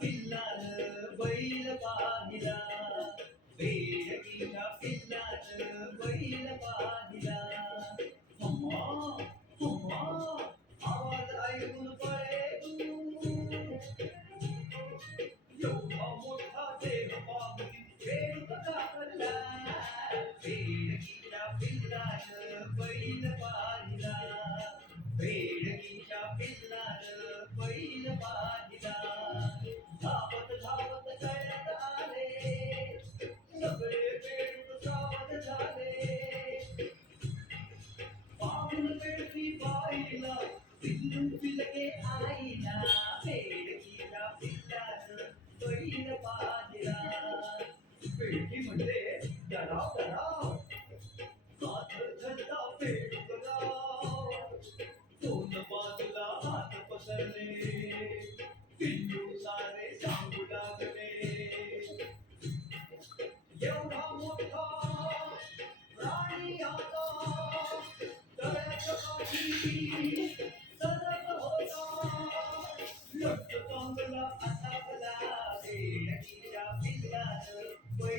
पिल्लार बैल पाहिला पिल्लू पिलके आईला बेडकीच्या पिल्लान बैल पाहिला बेडकी म्हणजे डराव डराव हात धरला बेडूकराव दोन बाजूला हात पसरले सारे सांगू लागले एवढा मोठा प्राणी आता तळ्याच्या काठी